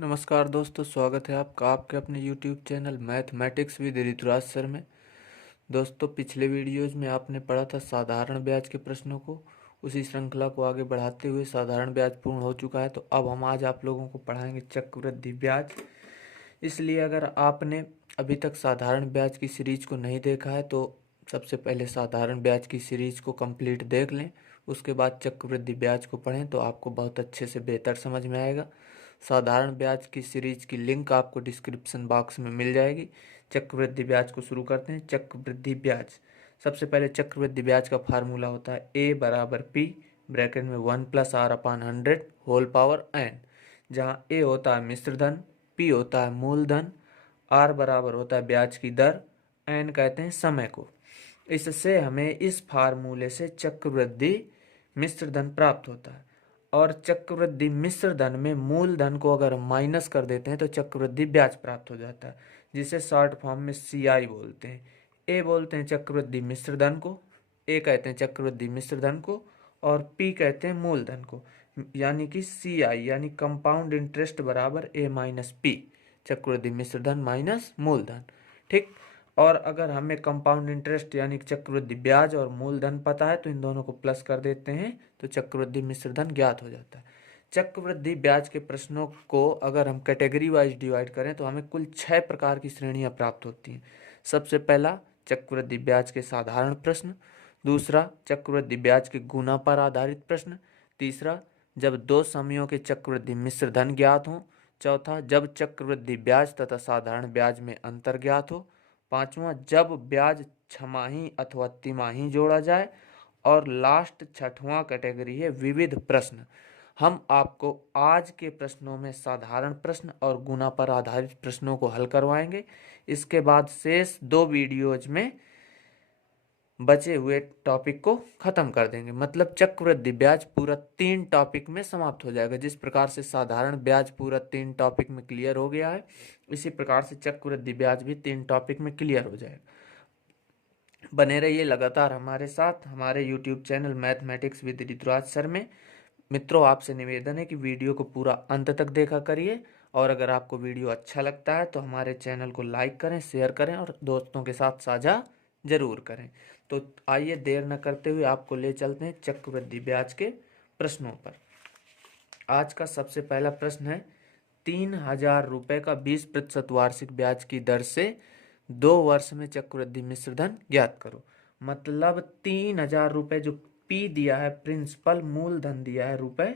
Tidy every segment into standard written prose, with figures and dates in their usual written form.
नमस्कार दोस्तों, स्वागत है आपका आपके अपने YouTube channel mathematics with Rituraj sir में। दोस्तों, पिछले वीडियोज में आपने पढ़ा था साधारण ब्याज के प्रश्नों को। उसी श्रृंखला को आगे बढ़ाते हुए साधारण ब्याज पूर्ण हो चुका है, तो अब हम आज आप लोगों को पढ़ाएंगे चक्रवृद्धि ब्याज। इसलिए अगर आपने अभी तक साधारण ब्याज की सीरीज को नहीं देखा है तो सबसे पहले साधारण ब्याज की सीरीज को कंप्लीट देख लें, उसके बाद चक्रवृद्धि ब्याज को पढ़ें तो आपको बहुत अच्छे से बेहतर समझ में आएगा। साधारण ब्याज की सीरीज की लिंक आपको डिस्क्रिप्शन बॉक्स में मिल जाएगी। चक्रवृद्धि ब्याज को शुरू करते हैं। चक्रवृद्धि ब्याज, सबसे पहले चक्रवृद्धि ब्याज का फार्मूला होता है ए बराबर पी ब्रैकेट में 1+r/100 होल पावर n, जहाँ ए होता है मिश्र धन, पी होता है मूलधन, आर बराबर होता है ब्याज की दर, एन कहते हैं समय को। इससे हमें इस फार्मूले से चक्रवृद्धि मिश्र धन प्राप्त होता है, और चक्रवृद्धि मिश्र धन में मूलधन को अगर हम माइनस कर देते हैं तो चक्रवृद्धि ब्याज प्राप्त हो जाता है, जिसे शॉर्ट फॉर्म में CI बोलते हैं। ए बोलते हैं चक्रवृद्धि मिश्र धन को, ए कहते हैं चक्रवृद्धि मिश्र धन को, और पी कहते हैं मूलधन को, यानी कि CI यानी कंपाउंड इंटरेस्ट बराबर A माइनस पी, चक्रवृद्धि मिश्र धन माइनस मूलधन। ठीक, और अगर हमें कंपाउंड इंटरेस्ट यानी चक्रवृद्धि ब्याज और मूलधन पता है तो इन दोनों को प्लस कर देते हैं तो चक्रवृद्धि मिश्र धन ज्ञात हो जाता है। चक्रवृद्धि ब्याज के प्रश्नों को अगर हम कैटेगरी वाइज डिवाइड करें तो हमें कुल 6 प्रकार की श्रेणियां प्राप्त होती हैं। सबसे पहला चक्रवृद्धि ब्याज के साधारण प्रश्न, दूसरा चक्रवृद्धि ब्याज के गुना पर आधारित प्रश्न, तीसरा जब दो समयों के चक्रवृद्धि मिश्र धन ज्ञात हो, चौथा जब चक्रवृद्धि ब्याज तथा साधारण ब्याज में अंतर ज्ञात हो, पांचवा जब ब्याज छमाही अथवा तिमाही जोड़ा जाए, और लास्ट छठवां कैटेगरी है विविध प्रश्न। हम आपको आज के प्रश्नों में साधारण प्रश्न और गुना पर आधारित प्रश्नों को हल करवाएंगे। इसके बाद शेष 2 वीडियोज में बचे हुए टॉपिक को खत्म कर देंगे। मतलब चक्रवृद्धि ब्याज पूरा 3 टॉपिक में समाप्त हो जाएगा। जिस प्रकार से साधारण ब्याज पूरा 3 टॉपिक में क्लियर हो गया है, इसी प्रकार से चक्रवृद्धि ब्याज भी 3 टॉपिक में क्लियर हो जाएगा। बने रहिए लगातार हमारे साथ हमारे YouTube channel mathematics with Rituraj sir में। मित्रों, आपसे निवेदन है कि वीडियो को पूरा अंत तक देखा करिए, और अगर आपको वीडियो अच्छा लगता है तो हमारे चैनल को लाइक करें, शेयर करें और दोस्तों के साथ साझा जरूर करें। तो आइए देर न करते हुए आपको ले चलते हैं चक्रवृद्धि ब्याज के प्रश्नों पर। आज का सबसे पहला प्रश्न है, 3,000 रुपये का 20% वार्षिक ब्याज की दर से 2 वर्ष में चक्रवृद्धि मिश्र धन ज्ञात करो। मतलब 3,000 रुपये जो पी दिया है, प्रिंसिपल मूलधन दिया है रुपए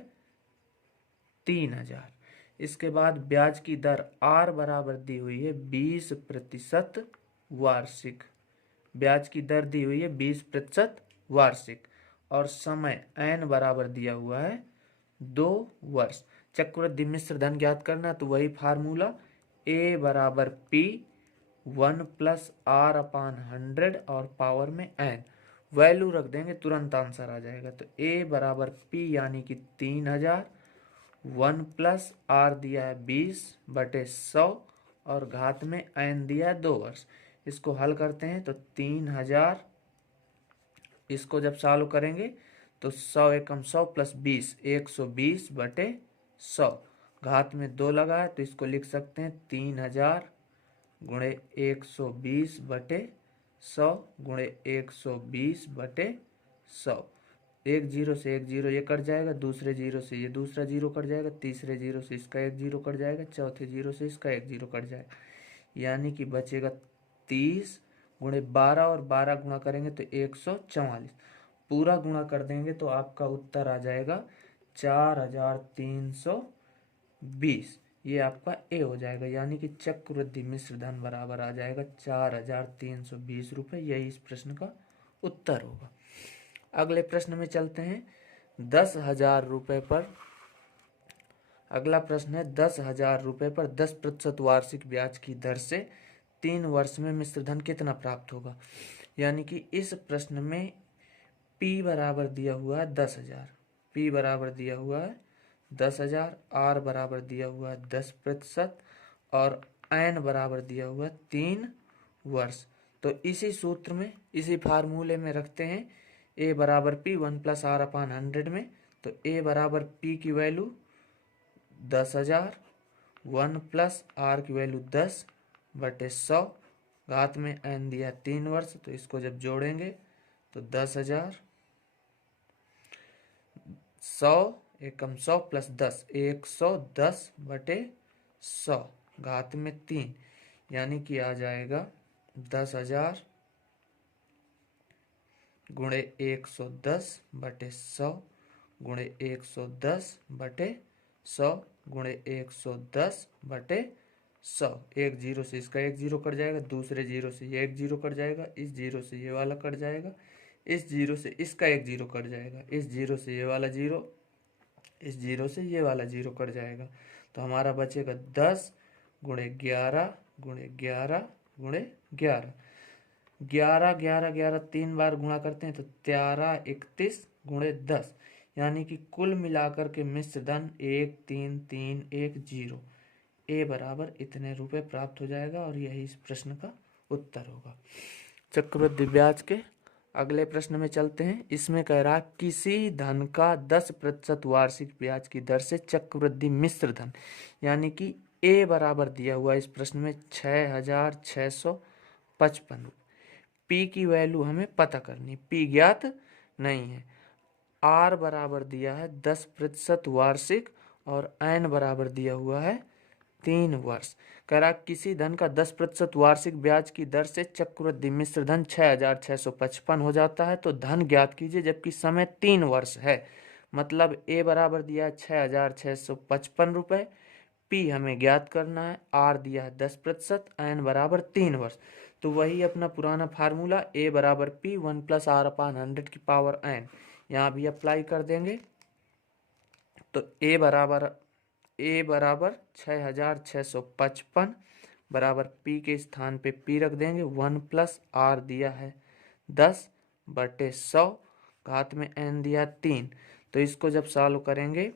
3,000। इसके बाद ब्याज की दर आर बराबर दी हुई है 20% वार्षिक, ब्याज की दर दी हुई है 20% वार्षिक, और समय एन बराबर दिया हुआ है 2 वर्ष। चक्रवृद्धि मिश्र धन ज्ञात करना तो वही फार्मूला ए बराबर पी 1+r/100 और पावर में n, वैल्यू रख देंगे तुरंत आंसर आ जाएगा। तो ए बराबर पी यानी कि 3,000, 1+r दिया है 20/100 और घात में n दिया है 2 वर्ष। इसको हल करते हैं तो 3,000, इसको जब सॉल्व करेंगे तो 100 एकम 100 प्लस 20 120/100, घात में 2 लगा है तो इसको लिख सकते हैं 3,000 गुणे 120/100 गुणे 120/100। एक जीरो से एक जीरो ये कट जाएगा, दूसरे जीरो से ये दूसरा जीरो कट जाएगा, तीसरे जीरो से इसका एक जीरो कट जाएगा, चौथे जीरो से इसका एक जीरो कट जाएगा, यानी कि बचेगा 30 गुणे 12, और 12 गुणा करेंगे तो 144, पूरा गुणा कर देंगे तो आपका उत्तर आ जाएगा 4,320। ये आपका ए हो जाएगा, यानी कि चक्रवृद्धि मिश्र धन बराबर आ जाएगा 4,320 रुपये। यही इस प्रश्न का उत्तर होगा। अगले प्रश्न में चलते हैं। 10,000 रुपये पर, अगला प्रश्न है 10,000 रुपये पर 10% वार्षिक ब्याज की दर से 3 वर्ष में मिश्र धन कितना प्राप्त होगा। यानी कि इस प्रश्न में P बराबर दिया हुआ है 10,000, P बराबर दिया हुआ है 10,000, R बराबर दिया हुआ है 10% और N बराबर दिया हुआ है 3 वर्ष। तो इसी सूत्र में, इसी फार्मूले में रखते हैं A बराबर P 1+r/100 में। तो A बराबर P की वैल्यू 10,000 1 प्लस आर की वैल्यू 10/100, घात में n दिया 3 वर्ष, तो इसको जब जोड़ेंगे तो 10,000, 100 एकम 100 प्लस 10, 110/100, घात में 3, यानी कि आ जाएगा 10,000 गुणे 110/100 गुणे 110/100 गुणे 110/100। एक जीरो से इसका एक जीरो कट जाएगा, दूसरे जीरो से ये एक जीरो कट जाएगा, इस जीरो से ये वाला कट जाएगा, इस जीरो से इसका एक जीरो कट जाएगा, इस जीरो से ये वाला जीरो, इस जीरो से ये वाला जीरो कट जाएगा। तो हमारा बचेगा 10 गुणे 11 गुणे 11 गुणे 11, 11 11 11 3 बार गुणा करते हैं तो 13 31 गुणे 10, यानी कि कुल मिलाकर के मिश्र धन 13310, ए बराबर इतने रुपए प्राप्त हो जाएगा और यही इस प्रश्न का उत्तर होगा। चक्रवृद्धि ब्याज के अगले प्रश्न में चलते हैं। इसमें कह रहा किसी धन का 10% वार्षिक ब्याज की दर से चक्रवृद्धि मिश्र धन, यानी कि ए बराबर दिया हुआ इस प्रश्न में 6,655। पी की वैल्यू हमें पता करनी, पी ज्ञात नहीं है। आर बराबर दिया है 10% वार्षिक और एन बराबर दिया हुआ है 3 वर्ष। कह रहा किसी धन का 10% वार्षिक ब्याज की दर से चक्रवृद्धि मिश्र धन 6,655 हो जाता है, तो धन ज्ञात कीजिए जबकि समय 3 वर्ष है। मतलब ए बराबर दिया है 6,655 रुपये, पी हमें ज्ञात करना है, आर दिया है 10%, एन बराबर 3 वर्ष। तो वही अपना पुराना फार्मूला ए बराबर पी 1 प्लस आर अपान 100 की पावर एन यहाँ भी अप्लाई कर देंगे। तो ए बराबर 6,655 बराबर पी के स्थान पे पी रख देंगे, 1 प्लस आर दिया है 10/100, घात में एन दिया 3। तो इसको जब सॉल्व करेंगे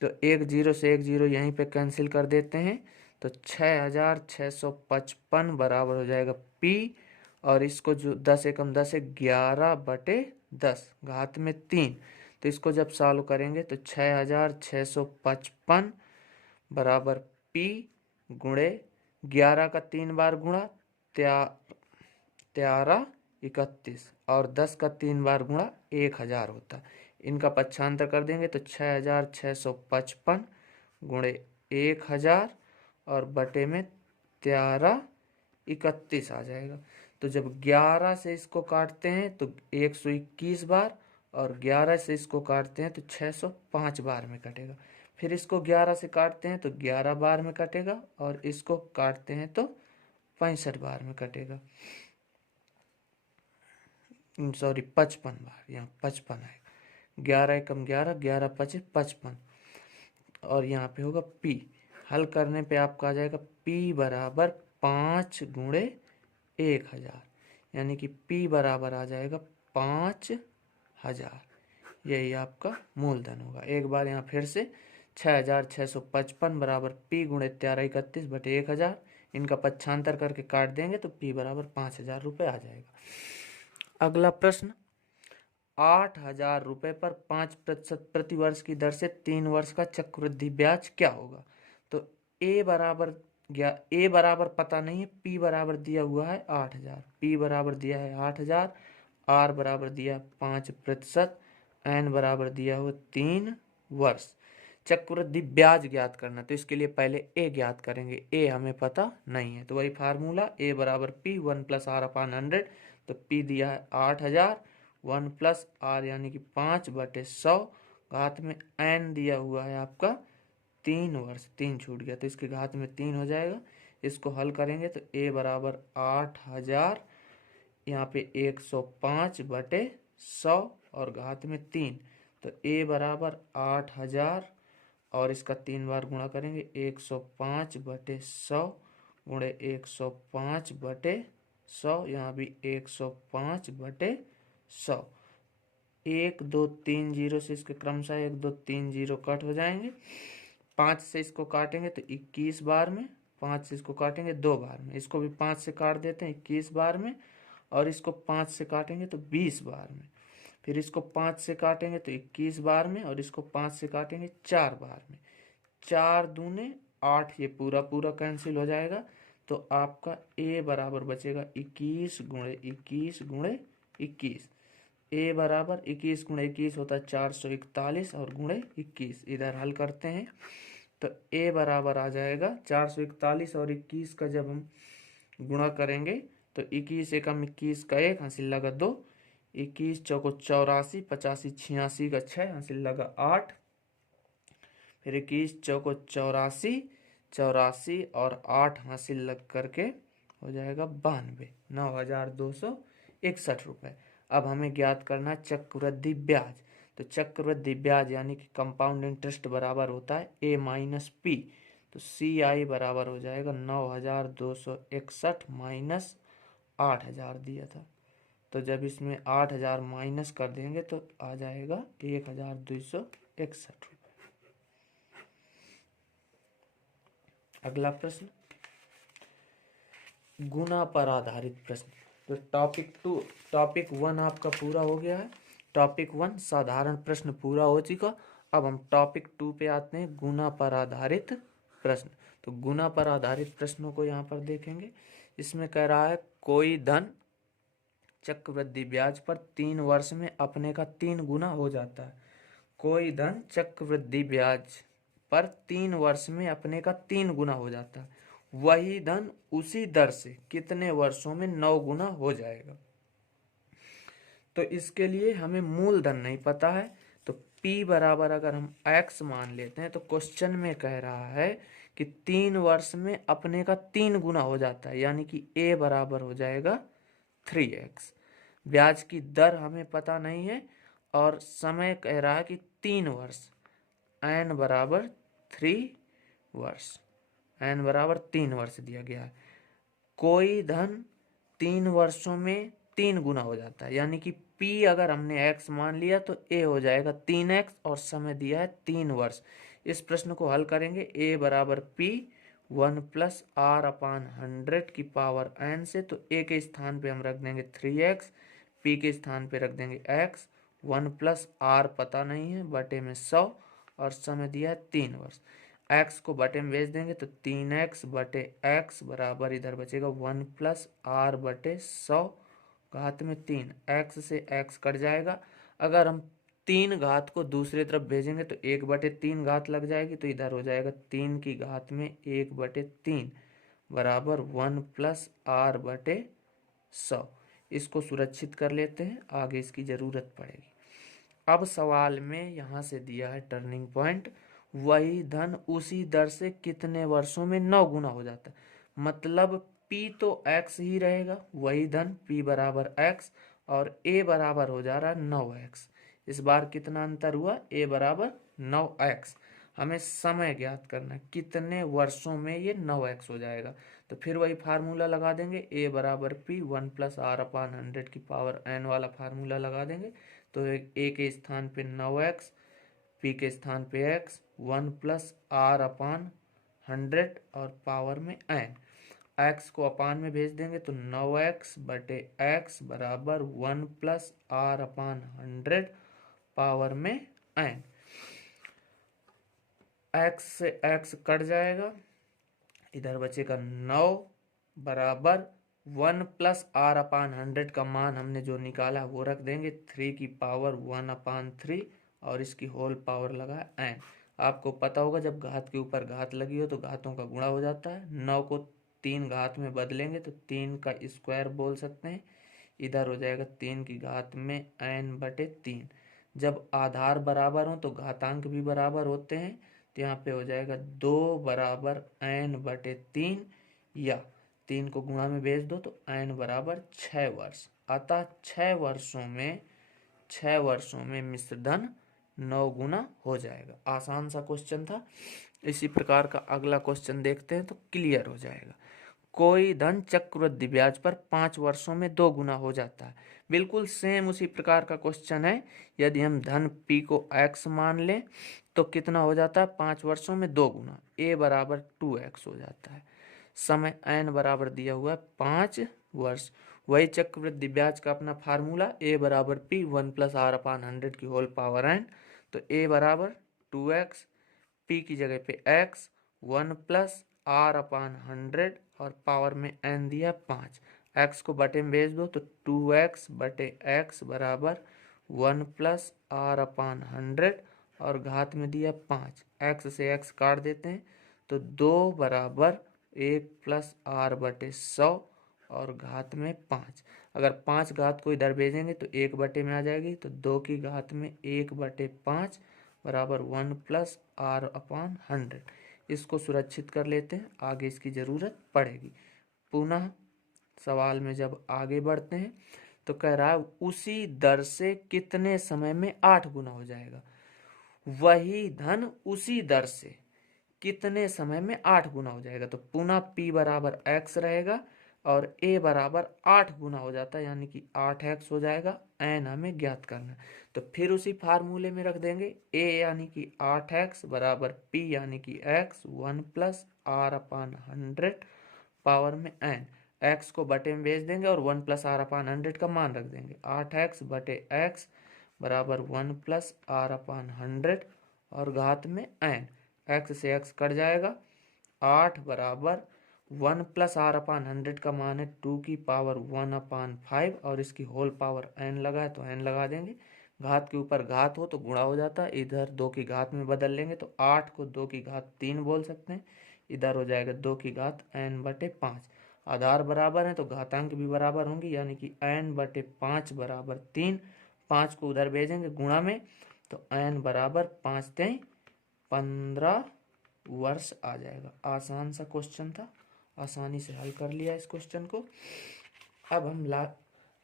तो एक जीरो से एक जीरो यहीं पे कैंसिल कर देते हैं, तो 6,655 बराबर हो जाएगा पी, और इसको जो 10 एकम 10 है 11/10, घात में 3। तो इसको जब सॉल्व करेंगे तो 6,655 बराबर पी गुणे 11 का 3 बार गुणा 13 31 और 10 का 3 बार गुणा 1,000 होता है। इनका पक्षांतर कर देंगे तो 6,655 गुणे 1,000 और बटे में 13 31 आ जाएगा। तो जब 11 से इसको काटते हैं तो 121 बार, और 11 से इसको काटते हैं तो 605 बार में कटेगा। फिर इसको 11 से काटते हैं तो 11 बार में कटेगा, और इसको काटते हैं तो 65 बार में कटेगा, सॉरी 55 बार, यहाँ 55 आएगा। 11 एकम 11, 11 पचे 55, और यहाँ पे होगा P। हल करने पे आपका आ जाएगा P बराबर 5 गुणे 1,000, यानी कि P बराबर आ जाएगा 5,000। यही आपका मूलधन होगा। एक बार यहाँ फिर से 6,655 बराबर P गुणे 13 31 बटे 1,000, इनका पक्षांतर करके काट देंगे तो P बराबर 5,000 रुपये आ जाएगा। अगला प्रश्न, 8,000 रुपये पर 5% प्रति वर्ष की दर से 3 वर्ष का चक्रवृद्धि ब्याज क्या होगा? तो ए बराबर पता नहीं है, पी बराबर दिया हुआ है 8,000, पी बराबर दिया है 8,000, आर बराबर दिया 5%, एन बराबर दिया हुआ 3 वर्ष। चक्रवृद्धि ब्याज ज्ञात करना, तो इसके लिए पहले ए ज्ञात करेंगे, ए हमें पता नहीं है, तो वही फार्मूला ए बराबर पी 1 प्लस आर अपान 100। तो पी दिया है 8,000, 1 प्लस आर यानी कि 5/100, घात में एन दिया हुआ है आपका 3 वर्ष, 3 छूट गया तो इसके घात में 3 हो जाएगा। इसको हल करेंगे तो ए बराबर 8,000, यहाँ पे 105/100 और घात में 3, तो ए बराबर 8,000 और इसका 3 बार गुणा करेंगे 105/100 गुणे 105/100, यहाँ भी 105/100। 1 2 3 जीरो से इसके क्रमशः 1 2 3 जीरो कट हो जाएंगे। 5 से इसको काटेंगे तो 21 बार में, 5 से इसको काटेंगे 2 बार में, इसको भी 5 से काट देते हैं 21 बार में, और इसको 5 से काटेंगे तो 20 बार में, फिर इसको 5 से काटेंगे तो 21 बार में, और इसको 5 से काटेंगे 4 बार में। 4 दूने 8 ये पूरा पूरा कैंसिल हो जाएगा, तो आपका ए बराबर बचेगा 21 गुणे 21 गुणे 21। ए बराबर 21 गुणे 21 होता है 441 और गुणे 21 इधर हल करते हैं तो ए बराबर आ जाएगा 441 और 21 का जब हम गुणा करेंगे तो 21 एकम 21 का 1 हासिल लगा 2, 21 चौको 84, 85 86 का 6 हासिल लगा 8, फिर 21 चौको 84, 84 और 8 हासिल लग करके हो जाएगा 92, 9,261 रुपये। अब हमें ज्ञात करना है चक्रवृद्धि ब्याज। तो चक्रवृद्धि ब्याज यानी कि कंपाउंड इंटरेस्ट बराबर होता है ए माइनस पी। तो सी आई बराबर हो जाएगा 9,261 माइनस 8,000 दिया था, तो जब इसमें 8,000 माइनस कर देंगे तो आ जाएगा 1,261 रुपये। अगला प्रश्न गुना पर आधारित प्रश्न। तो टॉपिक 1 आपका पूरा हो गया है। टॉपिक 1 साधारण प्रश्न पूरा हो चुका। अब हम टॉपिक 2 पे आते हैं, गुना पर आधारित प्रश्न। तो गुना पर आधारित प्रश्नों को यहाँ पर देखेंगे। इसमें कह रहा है कोई धन चक्रवृद्धि ब्याज पर 3 वर्ष में अपने का 3 गुना हो जाता है। कोई धन चक्रवृद्धि ब्याज पर 3 वर्ष में अपने का 3 गुना हो जाता है, वही धन उसी दर से कितने वर्षों में 9 गुना हो जाएगा। तो इसके लिए हमें मूलधन नहीं पता है, तो P बराबर अगर हम x मान लेते हैं तो क्वेश्चन में कह रहा है कि 3 वर्ष में अपने का 3 गुना हो जाता है, यानी कि A बराबर हो जाएगा 3x। ब्याज की दर हमें पता नहीं है और समय कह रहा है कि 3 वर्ष, n बराबर 3 वर्ष, n बराबर 3 वर्ष दिया गया है। कोई धन 3 वर्षों में 3 गुना हो जाता है, यानी कि P अगर हमने x मान लिया तो A हो जाएगा 3x और समय दिया है 3 वर्ष। इस प्रश्न को हल करेंगे A बराबर P 1 प्लस आर अपान 100 की पावर n से, तो A के स्थान पे हम रख देंगे 3x, P के स्थान पे रख देंगे x, 1 प्लस आर पता नहीं है, बटे में 100 और समय दिया है 3 वर्ष। x को बटे में भेज देंगे तो 3x बटे x बराबर इधर बचेगा 1 प्लस आर बटे 100 घात में 3, x से x कट जाएगा। अगर हम 3 घात को दूसरी तरफ भेजेंगे तो 1/3 घात लग जाएगी, तो इधर हो जाएगा 3 की घात में 1/3 बराबर 1 प्लस आर बटे 100। इसको सुरक्षित कर लेते हैं, आगे इसकी ज़रूरत पड़ेगी। अब सवाल में यहाँ से दिया है टर्निंग पॉइंट, वही धन उसी दर से कितने वर्षों में 9 गुना हो जाता है। मतलब P तो x ही रहेगा, वही धन P बराबर x और A बराबर हो जा रहा है 9x। इस बार कितना अंतर हुआ, A बराबर 9x। हमें समय ज्ञात करना है कितने वर्षों में ये 9x हो जाएगा। तो फिर वही फार्मूला लगा देंगे, A बराबर P 1 प्लस आर अपान 100 की पावर n वाला फार्मूला लगा देंगे। तो A के स्थान पे 9x, P के स्थान पे x, 1 प्लस आर अपान 100 और पावर में n। x को अपान में भेज देंगे तो 9x बटे x बराबर 1 प्लस आर अपान 100 पावर में n। x से x कट जाएगा, इधर बचेगा 9 बराबर 1 प्लस आर अपान 100 का मान हमने जो निकाला वो रख देंगे 3 की पावर 1 अपान 3 और इसकी होल पावर लगा n। आपको पता होगा जब घात के ऊपर घात लगी हो तो घातों का गुणा हो जाता है। 9 को 3 घात में बदलेंगे तो 3 का स्क्वायर बोल सकते हैं, इधर हो जाएगा 3 की घात में n/3। जब आधार बराबर हो तो घातांक भी बराबर होते हैं, तो यहाँ पे हो जाएगा 2 बराबर n/3 या 3 को गुणा में भेज दो तो n बराबर 6 वर्ष। अतः 6 वर्षों में मिश्र धन 9 गुना हो जाएगा। आसान सा क्वेश्चन था। इसी प्रकार का अगला क्वेश्चन देखते हैं तो क्लियर हो जाएगा। कोई धन चक्रवृद्धि ब्याज पर 5 वर्षों में 2 गुना हो जाता है। बिल्कुल सेम उसी प्रकार का क्वेश्चन है। यदि हम धन P को x मान लें तो कितना हो जाता है, 5 वर्षों में 2 गुना, A बराबर 2x हो जाता है। समय n बराबर दिया हुआ है 5 वर्ष। वही चक्रवृद्धि ब्याज का अपना फार्मूला, A बराबर P 1 प्लस आर अपान 100 की होल पावर n। तो A बराबर 2x, P की जगह पे x, 1+r/100 और पावर में n दिया 5। x को बटे में भेज दो तो 2x बटे x बराबर 1+r/100 और घात में दिया 5। x से x काट देते हैं तो 2 बराबर 1+r/100 और घात में 5। अगर 5 घात को इधर भेजेंगे तो 1 बटे में आ जाएगी, तो 2 की घात में 1/5 बराबर 1+r/100। इसको सुरक्षित कर लेते हैं, आगे इसकी ज़रूरत पड़ेगी। पुनः सवाल में जब आगे बढ़ते हैं तो कह रहा है उसी दर से कितने समय में 8 गुना हो जाएगा। वही धन उसी दर से कितने समय में 8 गुना हो जाएगा। तो पुनः p बराबर x रहेगा और a बराबर 8 गुना हो जाता है, यानी कि 8x हो जाएगा। n हमें ज्ञात करना है, तो फिर उसी फार्मूले में रख देंगे। a यानी कि 8x बराबर p यानी कि x 1+r/100 पावर में n। x को बटे में भेज देंगे और 1+r/100 का मान रख देंगे। 8x बटे x बराबर 1+r/100 और घात में n। x से x कट जाएगा। 8 बराबर 1+r/100 का मान है 2 की पावर 1/5 और इसकी होल पावर n लगा है तो n लगा देंगे। घात के ऊपर घात हो तो गुणा हो जाता है, इधर 2 की घात में बदल लेंगे तो 8 को 2 की घात 3 बोल सकते हैं। इधर हो जाएगा 2 की घात n/5। आधार बराबर है तो घातांक भी बराबर होंगी, यानी कि n/5 बराबर 3। 5 को उधर भेजेंगे गुणा में तो n बराबर 5 × 15 वर्ष आ जाएगा। आसान सा क्वेश्चन था, आसानी से हल कर लिया इस क्वेश्चन को। अब हम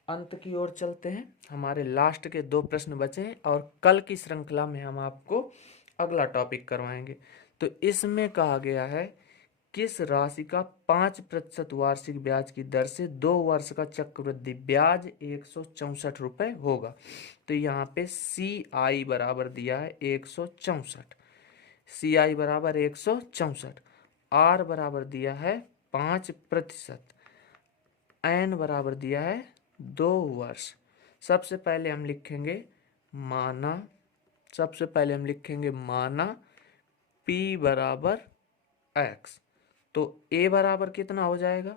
अंत की ओर चलते हैं। हमारे लास्ट के 2 प्रश्न बचे हैं और कल की श्रृंखला में हम आपको अगला टॉपिक करवाएंगे। तो इसमें कहा गया है किस राशि का 5% वार्षिक ब्याज की दर से 2 वर्ष का चक्रवृद्धि ब्याज 164 रुपये होगा। तो यहाँ पे CI बराबर दिया है 164, CI बराबर 164, R बराबर दिया है 5%, N बराबर दिया है 2 वर्ष। सबसे पहले हम लिखेंगे माना P बराबर X। तो A बराबर कितना हो जाएगा,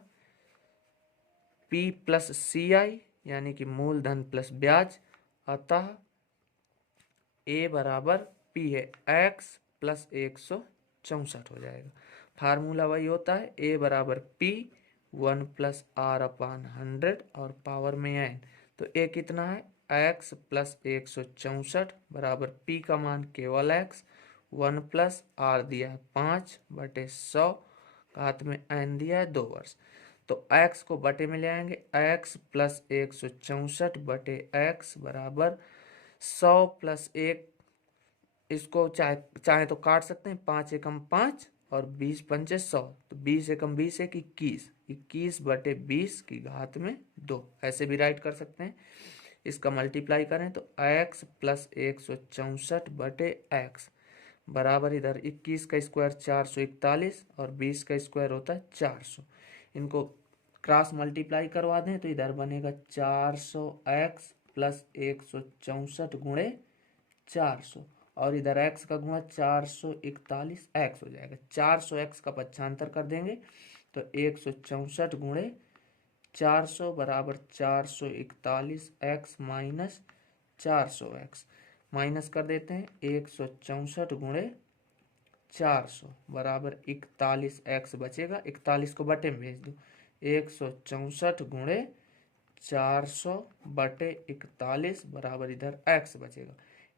P प्लस CI यानी कि मूलधन प्लस ब्याज, अतः A बराबर P है X प्लस 164 हो जाएगा। फार्मूला वही होता है, A बराबर P 1+r/100 और पावर में n। तो A कितना है, x प्लस 164 बराबर P का मान केवल x, 1+r दिया है 5/100, घात में n दिया है 2 वर्ष। तो x को बटे में ले आएंगे, x प्लस 164 बटे x बराबर 100 प्लस 1, इसको चाहे तो काट सकते हैं, 5 एकम 5 और 20 पंचे 100, तो 20 एकम 20 एक 21 बटे 20 की घात में 2, ऐसे भी राइट कर सकते हैं। इसका मल्टीप्लाई करें तो x प्लस 164 बटे x बराबर, इधर 21 का स्क्वायर 441 और 20 का स्क्वायर होता है 400। इनको क्रॉस मल्टीप्लाई करवा दें तो इधर बनेगा 400x प्लस 164 गुणे 400 और इधर x का गुणा 441x हो जाएगा। 400x का पक्षांतर कर देंगे तो 164 गुणे 400 बराबर 441x माइनस 400x, माइनस कर देते हैं 164 गुणे 400 बराबर 41x बचेगा। 41 को बटे में भेज दो, 164 गुणे 400 बटे 41 बराबर इधर x बचेगा।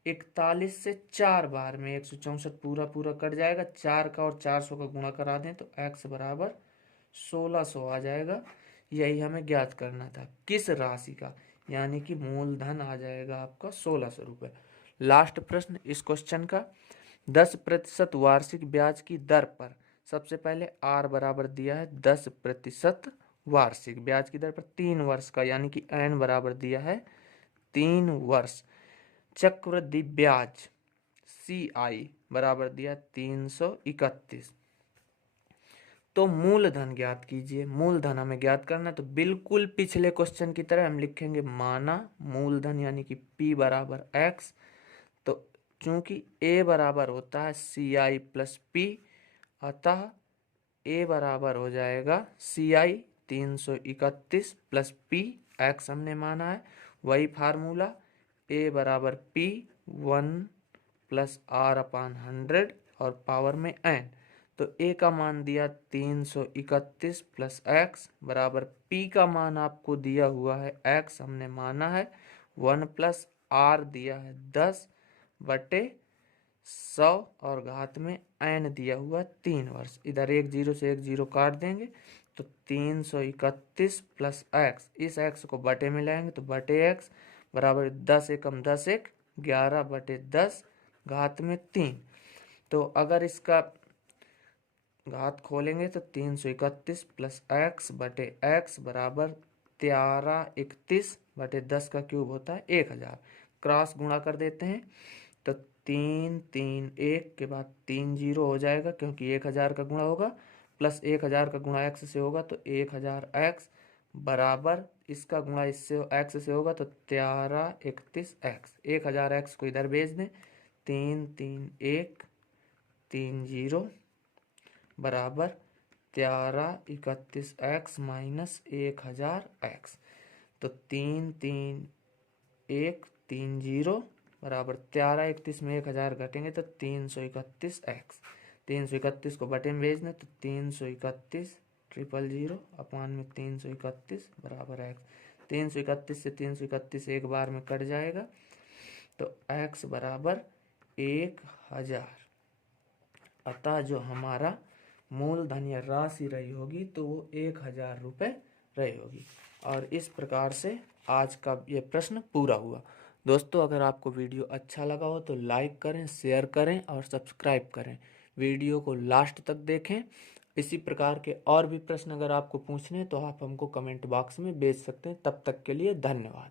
41 से 4 बार में 164 पूरा कट जाएगा, 4 का और 400 का गुणा करा दें तो x बराबर 1600 आ जाएगा। यही हमें ज्ञात करना था किस राशि का, यानी कि मूलधन आ जाएगा आपका 1600 रुपये। लास्ट प्रश्न इस क्वेश्चन का, 10% वार्षिक ब्याज की दर पर, सबसे पहले R बराबर दिया है 10% वार्षिक ब्याज की दर पर 3 वर्ष का, यानी कि n बराबर दिया है 3 वर्ष। चक्रवृद्धि ब्याज CI बराबर दिया 331। तो मूलधन ज्ञात कीजिए। मूलधन हमें ज्ञात करना है तो बिल्कुल पिछले क्वेश्चन की तरह हम लिखेंगे माना मूलधन यानी कि P बराबर X। तो चूंकि A बराबर होता है CI प्लस P अतः ए बराबर हो जाएगा CI 331 प्लस P, एक्स हमने माना है, वही फार्मूला ए बराबर P 1 प्लस R/100 और पावर में n। तो ए का मान दिया 331 प्लस एक्स बराबर P का मान आपको दिया हुआ है, एक्स हमने माना है 1 प्लस R दिया है 10 बटे 100 और घात में n दिया हुआ 3 वर्ष। इधर एक जीरो से एक जीरो काट देंगे तो 331 प्लस एक्स, इस एक्स को बटे में लाएंगे तो बटे एक्स बराबर 10 एकम 10 एक 11 बटे 10 घात में 3। तो अगर इसका घात खोलेंगे तो 331 प्लस एक्स बटे एक्स बराबर 1331 बटे 10 का क्यूब होता है 1000। क्रॉस गुणा कर देते हैं तो 3 3 1 के बाद 3 जीरो हो जाएगा क्योंकि 1000 का गुणा होगा, प्लस 1000 का गुणा एक्स से होगा तो 1000 एक्स बराबर इसका गुणा इससे एक्स से होगा तो 1331 एक्स। 1000 एक्स को इधर भेज दें, 3 3 1 3 जीरो बराबर 1331 एक्स माइनस 1000 एक्स। तो 3 3 1 3 जीरो बराबर 1331 में 1000 घटेंगे तो 331 एक्स। 331 को बटे में भेज दें तो 331 ट्रिपल जीरो अपान में 331 बराबर एक्स। 331 से 331 एक बार में कट जाएगा तो एक्स बराबर 1000। अतः जो हमारा मूलधन या राशि रही होगी तो वो 1000 रुपये रही होगी। और इस प्रकार से आज का ये प्रश्न पूरा हुआ। दोस्तों अगर आपको वीडियो अच्छा लगा हो तो लाइक करें, शेयर करें और सब्सक्राइब करें। वीडियो को लास्ट तक देखें। इसी प्रकार के और भी प्रश्न अगर आपको पूछने हैं तो आप हमको कमेंट बॉक्स में भेज सकते हैं। तब तक के लिए धन्यवाद।